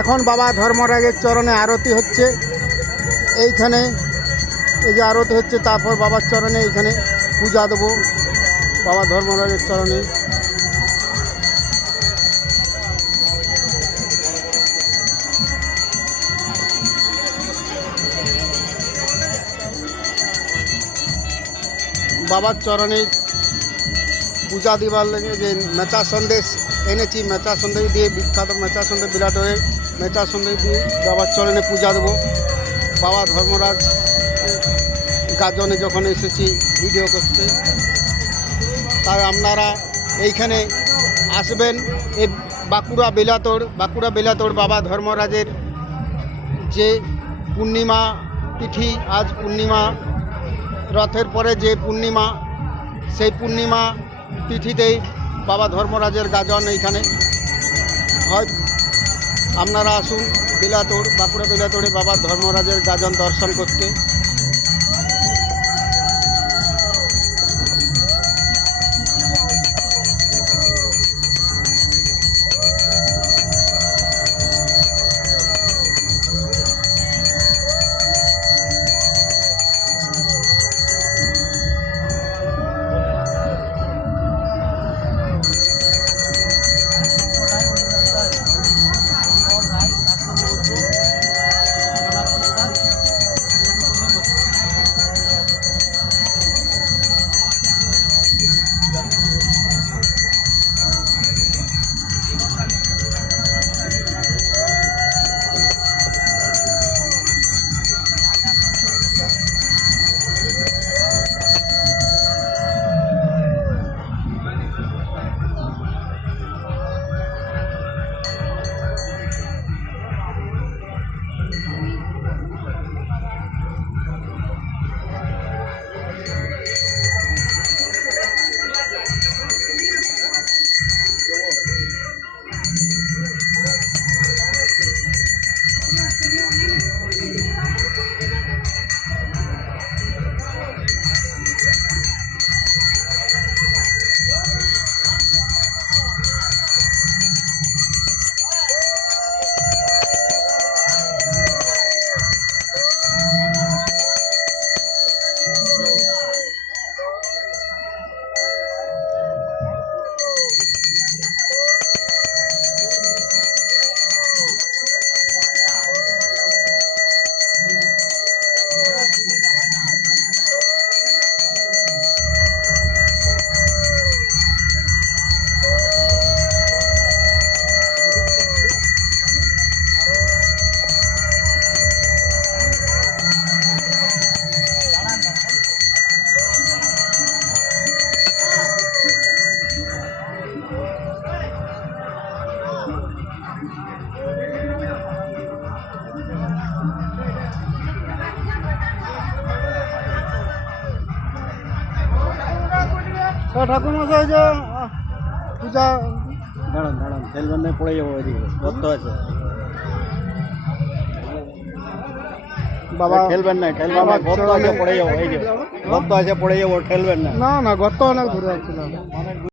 এখন বাবা ধর্মরাজের চরণে আরতি হচ্ছে। এইখানে এই যে আরতি হচ্ছে, তারপর বাবার চরণে এইখানে পূজা দেবো বাবা ধর্মরাজের চরণে। বাবার চরণে পূজা দিবার লাগে যে মেচা সন্দেশ এনেছি, মেচা সন্দেশ দিয়ে, বিখ্যাত মেচা সন্দেশ বিলাটরে মেচা সন্দেশ দিয়ে বাবার চরণে পূজা দেবো। বাবা ধর্মরাজ গাজনে যখন এসেছি ভিডিও করতে, তাই আপনারা এইখানে আসবেন। এই বাঁকুড়া বেলাতোড় বাবা ধর্মরাজের যে পূর্ণিমা তিথি, আজ পূর্ণিমা, রথের পরে যে পূর্ণিমা, সেই পূর্ণিমা তিথিতেই বাবা ধর্মরাজের গাজন এইখানে হয়। আপনারা আসুন বাঁকুড়া বেলাতোড়ে বাবা ধর্মরাজের গাজন দর্শন করতে। ঠাকুর মশাই যে পূজা, দাঁড়ান খেলবেন না, পড়ে যাবো, ওইদিকে গর্ত আছে বাবা, খেলবেন না, গর্ত আছে পড়ে যাবো, এই যে গর্ত আছে পড়ে যাবো, খেলবেন না। না গর্ত অনেক ঘুরে যাচ্ছিলাম।